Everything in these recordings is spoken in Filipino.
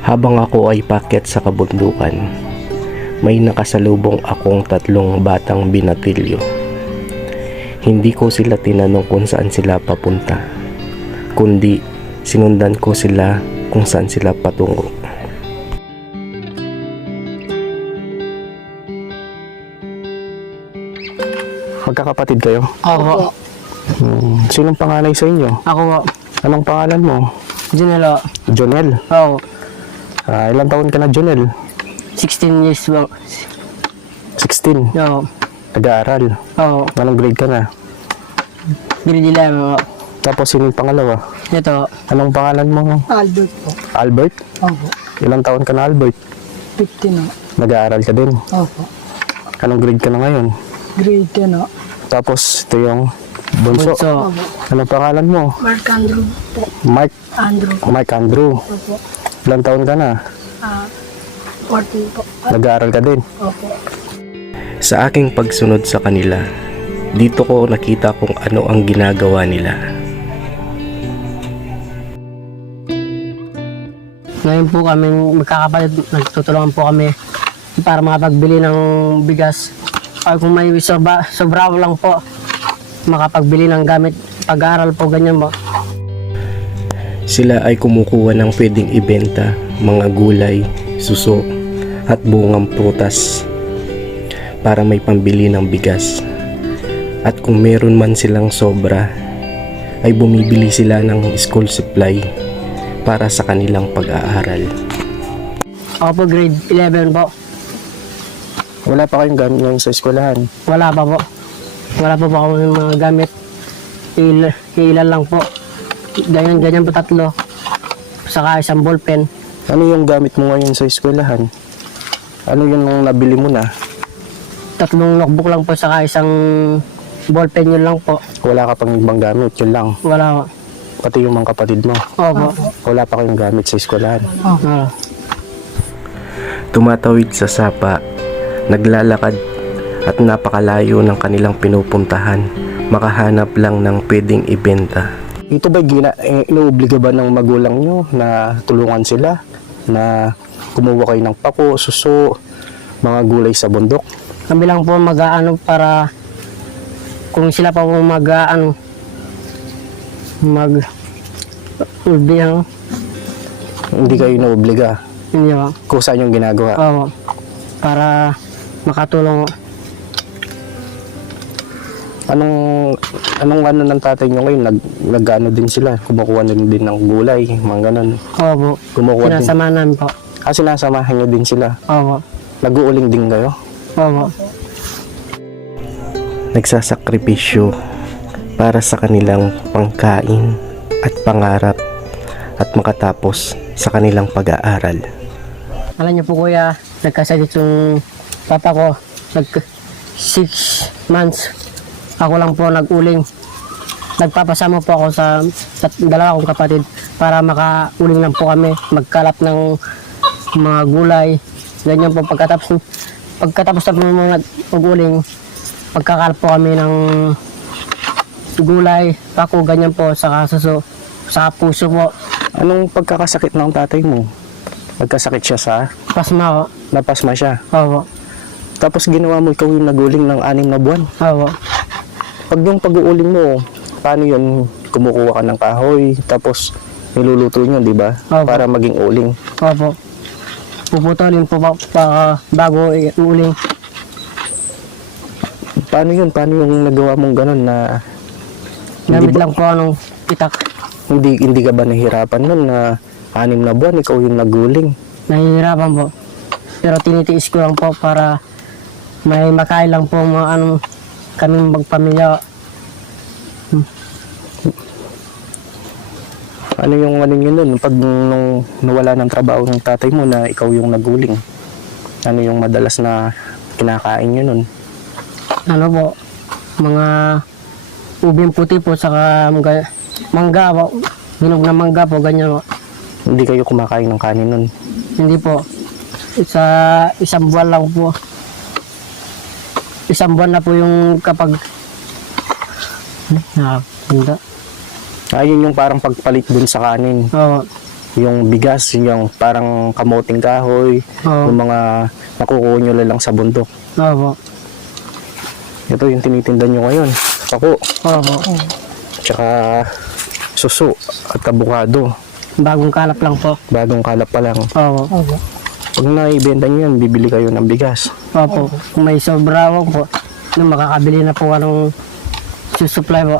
Habang ako ay paakyat sa kabundukan, may nakasalubong akong 3 batang binatilyo. Hindi ko sila tinanong kung saan sila papunta, kundi sinundan ko sila kung saan sila patungo. Magkakapatid kayo? Opo. Sinong panganay sa inyo? Ako po. Anong pangalan mo? Junelo. Jonel. Oo. Ilang taon ka na, Jonel? 16 years po. 16. Oo. Nag-aaral. Oo. Anong grade ka na? Grade 11 po. Tapos sinong pangalawa? Ito. Anong pangalan mo? Albert po. Albert? Opo. Ilang taon ka na, Albert? 15 na. Nag-aaral ka din. Opo. Anong grade ka na ngayon? Grade 10 na. Tapos ito yung bunso. Bunso. Opo. Anong pangalan mo? Mark Andrew po. Mark. Andrew po. Mark Andrew. Opo. Ilang taon ka na? 14 po. Nag-aaral ka din. Opo. Sa aking pagsunod sa kanila, dito ko nakita kung ano ang ginagawa nila. Ngayon po kami magkakapatid, nagtutulungan po kami para makapagbili ng bigas. Ay kung may sobra lang po, makapagbili ng gamit, pag-aaral po, ganyan po. Sila ay kumukuha ng pwedeng ibenta, mga gulay, suso, at bungang prutas para may pambili ng bigas. At kung meron man silang sobra, ay bumibili sila ng school supply para sa kanilang pag-aaral. Ako po grade 11 po. Wala pa kayong gamit ngayon sa eskwelahan? Wala pa po. Wala pa po ako ng mga gamit. Ilan lang po. Ganyan po 3. Saka isang ballpen. Ano yung gamit mo ngayon sa eskwelahan? Ano yung nabili mo na? 3 notebook lang po, saka isang ballpen, yun lang po. Wala ka pang ibang gamit, yun lang. Wala po. Pati yung mga kapatid mo. Opo. Wala pa kayong gamit sa eskwelahan. Oo. Tumatawid sa sapa, naglalakad at napakalayo ng kanilang pinupuntahan, makahanap lang ng pwedeng ibenta. Ito ba inuobliga ba ng magulang nyo na tulungan sila, na kumuha kayo ng pako, suso, mga gulay sa bundok? Kami lang po mag-aano para kung sila pa po mag-aano mag-ulbiyang. Hindi kayo inuobliga Hindi po. kung saan yung ginagawa. Oo. Para makatulong. Anong ano ng tatay nyo ngayon? Nag-ano din sila? Kumukuha din ng gulay, mga ganun. Opo. Kumukuha din. Sinasama namin po. Sinasamahan nyo din sila. Opo. Nag-uuling din kayo? Opo. Nagsasakripisyo para sa kanilang pangkain at pangarap at makatapos sa kanilang pag-aaral. Alam niyo po kuya, nagkasakit yung papa ko. 6 months. Ako lang po nag-uling. Nagpapasama po ako sa 2 kong kapatid para makauling lang po kami. Magkalap ng mga gulay. Ganyan po pagkatapos na po mga nag-uling, pagkakalap po kami ng gulay, pako, ganyan po, saka suso, saka puso po. Anong pagkakasakit ng tatay mo? Nagkasakit siya sa Pasma po. napasma siya. Opo. Tapos ginawa mo ikaw yung naguling ng 6 na buwan. Opo. Pag yung pag-uuling mo, paano yun? Kumukuha ka ng kahoy, tapos niluluto nyo, di ba? Opo. Para maging uling. Opo. Puputulin po bago uling. Paano yun? Paano yung nagawa mong ganun na Gamit lang po anong itak. hindi ka ba nahihirapan nun na 6 na buwan, ikaw yung naguling? Nahihirapan po. Pero tinitiis ko lang po para may makain lang po mga kaming magpamilya. Ano yung ano yun nun? Pag nung nawala ng trabaho ng tatay mo na ikaw yung naguling, ano yung madalas na kinakain nyo nun? Ano po, mga ubing puti po, saka mangga po, hinog na mangga po, ganyan po. Hindi kayo kumakain ng kanin nun? Hindi po. Isang buwan lang po. Isang buwan na po yung kapag nakakunda. Ayun yung parang pagpalit dun sa kanin. Oo. yung bigas, yung parang kamoting kahoy, Oo. yung mga nakukuha nyo lang sa bundok. Opo. Ito yung tinitinda nyo ngayon. Pako, Opo. tsaka suso at abukado. Bagong kalap lang po. Bagong kalap pa lang. Opo. Opo. Pag naibenta nyo yan, bibili kayo ng bigas. Opo. Kung may sobra po, makakabili na po anong susupply po.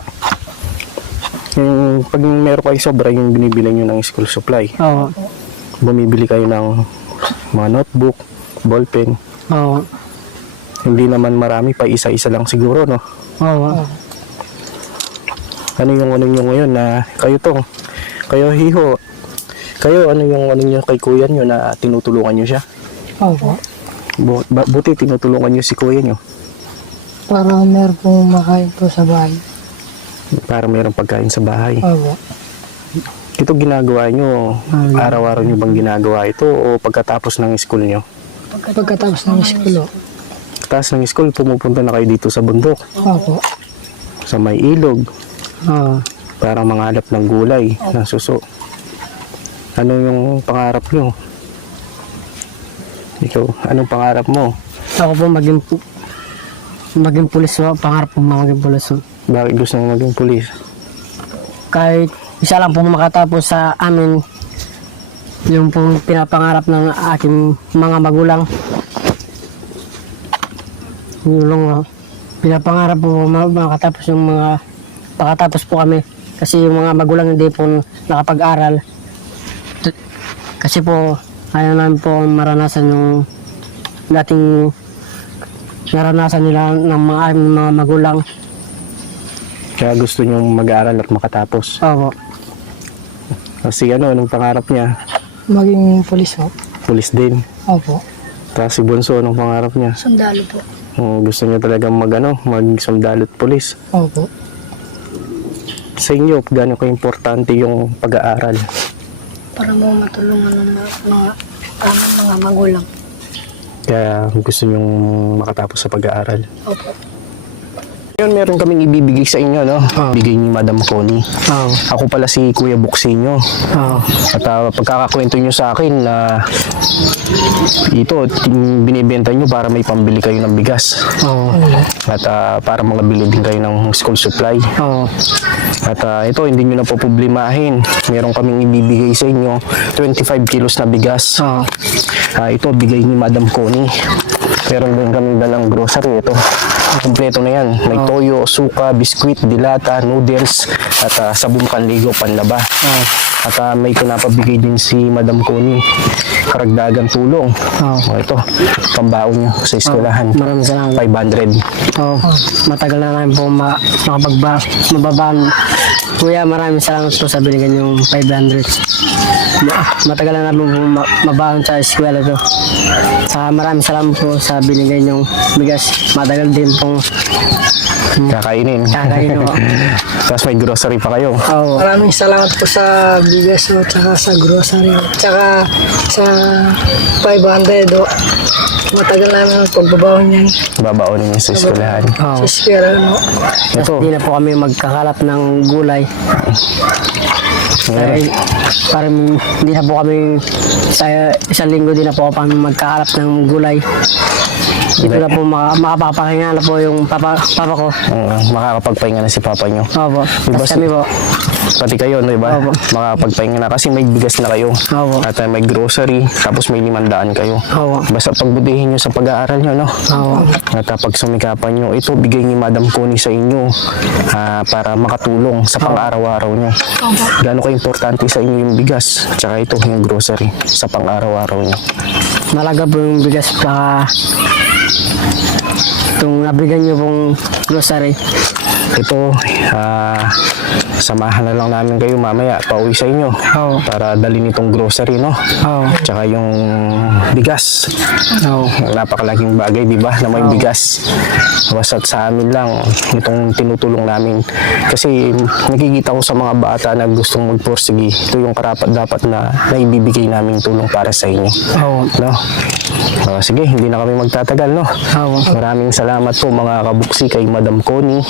Yung, pag meron kayo sobra, yung binibili nyo ng school supply. Oo. Bumibili kayo ng mga notebook, ballpen. Oo. Hindi naman marami pa, isa-isa lang siguro, no? Oo. Ano yung ano nyo ngayon na kayo hiho, kayo ano yung ano nyo kay kuya nyo na tinutulungan nyo siya? Opo. Buti tinutulungan nyo si kuya nyo Para meron pong makain po sa bahay. para mayroong pagkain sa bahay. Opo. Ito ginagawa nyo, araw-araw nyo bang ginagawa ito o pagkatapos ng school nyo? Pagkatapos ng school. Tapos ng school, pumupunta na kayo dito sa bundok, Opo. sa may ilog, Oo. para manghalap ng gulay, ng suso. Ano yung pangarap nyo? Ikaw, anong pangarap mo? Ako po maging pulis po. Pangarap po maging pulis po. Bakit gusto mo maging pulis? Kahit isa lang po makatapos sa amin yung pong pinapangarap ng aking mga magulang. Yung pinapangarap po makatapos yung mga pakatapos po kami. Kasi yung mga magulang hindi po nakapag-aral. Kasi po ayaw namin po maranasan yung dating naranasan nila ng mga aming mga magulang. Kaya gusto nyo mag-aaral at makatapos. Opo. Kasi anong pangarap niya? Maging pulis po. Pulis din. Opo. Tapos si Bunso, anong pangarap niya? Sundalo po. Gusto niya talagang mag-sundalo at pulis. Opo. Sa inyo, gaano ka-importante yung pag-aaral? Para mo matulungan ng mga magulang. Kaya gusto nyong makatapos sa pag-aaral. Opo. Ngayon, meron kaming ibibigay sa inyo, no? Bigay ni Madam Connie. Oo. Ako pala si Kuya Buksinyo. Oo. At pagkakakwento nyo sa akin na ito, binibenta nyo para may pambili kayo ng bigas. Oo. At para makabili din kayo ng school supply. Oo. At ito, hindi nyo na po problemahin. Meron kaming ibibigay sa inyo 25 kilos na bigas. Oo. Ito, bigay ni Madam Connie. Meron din kaming dalang grocery. Ito, kompleto na yan. May toyo, suka, biskwit, dilata, noodles, at sabong panligo, panlaba. At may pinapabigay din si Madam Connie. Karagdagang tulong. Ito, pambaon nyo sa eskwelahan. Maraming salamat. 500. Oo. Matagal na namin po mababaan. Kuya, maraming salamat po sa binigyan yung 500. Matagal na namin po mabaon sa eskwela to. Maraming salamat po sa binigyan yung bigas. Matagal din pong Kakainin. kakain ko. Tapos may grocery pa kayo. Oo. Maraming salamat po sa bigas o tsaka sa grocery o tsaka sa 500 o. Matagal namin ang pagbabawon yan Babaunin niyo sa eskwelahan. Oo. sa eskwela. No? Ito, Hindi na po kami magkakalap ng gulay. meron. Parang hindi na po kami sa isang linggo din na po kami magkakalap ng gulay. Dito na po makapakapahinga na po yung papa ko. Makakapagpahinga na si Papa nyo. Opo. Diba Tapos kami po. Pati kayo, no, diba? Opo. Makakapagpahinga na kasi may bigas na kayo. Opo. At may grocery, tapos may 500 kayo. Opo. Basta pagbutihin nyo sa pag-aaral nyo, no? Opo. At pag sumikapan nyo, ito bigay ni Madam Connie sa inyo para makatulong sa pang-araw-araw nyo. Gaano ka-importante sa inyo yung bigas, tsaka ito yung grocery sa pang-araw-araw nyo. Malaga po yung bigas pa itong nabigyan nyo pong grocery. Ito, samahan na lang namin kayo mamaya pauwi sa inyo Oo. para dalhin itong grocery, no? Oo. Tsaka yung bigas. Oo. Napakalaking bagay, di ba, na may bigas. Basta sa amin lang itong tinutulong namin. Kasi nakikita ko sa mga bata na gustong magporsigi, ito yung karapat-dapat na naibibigay namin tulong para sa inyo. Oo. No? Sige, hindi na kami magtatagal, no? Oo. Maraming salamat po mga kabuksi kay Madam Connie,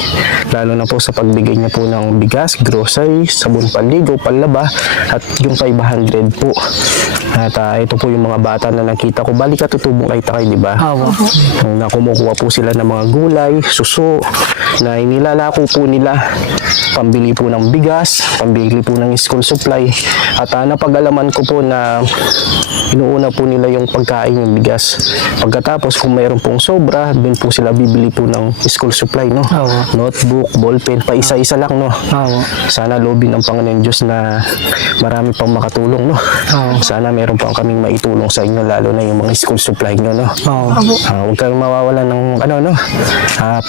lalo na po sa pagbigay niya po ng bigas, grocery, sabon panligo, panlaba at yung 500 po. At ito po yung mga bata na nakita ko. Bali katutubong kay Takay, di ba? Opo. Na kumukuha po sila ng mga gulay, suso, na inilalako po nila, pambili po ng bigas, pambili po ng school supply. At napag-alaman ko po na inuuna po nila yung pagkain, yung bigas. Pagkatapos kung mayroon pong sobra, dun po sila bibili po ng school supply, no? Oo. Notebook, ballpen, pa isa-isa lang, no? Oo. Sana loobin ng Panginoon Diyos na marami pang makatulong, no? Oo. Sana meron pang kaming maitulong sa inyo, lalo na yung mga school supply nyo, no? Oo. Huwag kayong mawawalan ng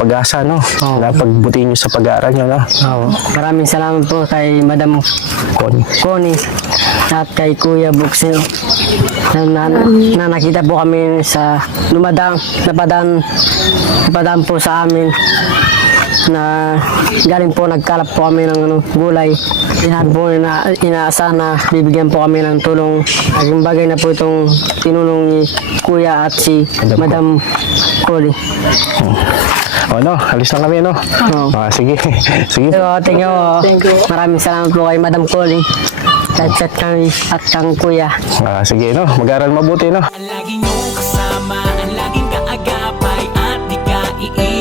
pag-asa, no? Oo. Na pagbutihin nyo sa pag-aaral nyo, no? Oo. Maraming salamat po kay Madam Connie at kay Kuya Buxel na nakita po kami sa napadaan po sa amin na galing po nagkalap po kami ng gulay. Inahan po inaasahan na bibigyan po kami ng tulong. Naging bagay na po itong tinulong ni Kuya at si Madam Connie. Alis na kami, no? Oo. Sige. Sige. So, thank you. Thank you. Maraming salamat po kay Madam Connie at kami at kang Kuya. Sige, no? Mag-aral mabuti, no? Ang lagi niyong kasama, ang laging kaagapay at di ka iiwan.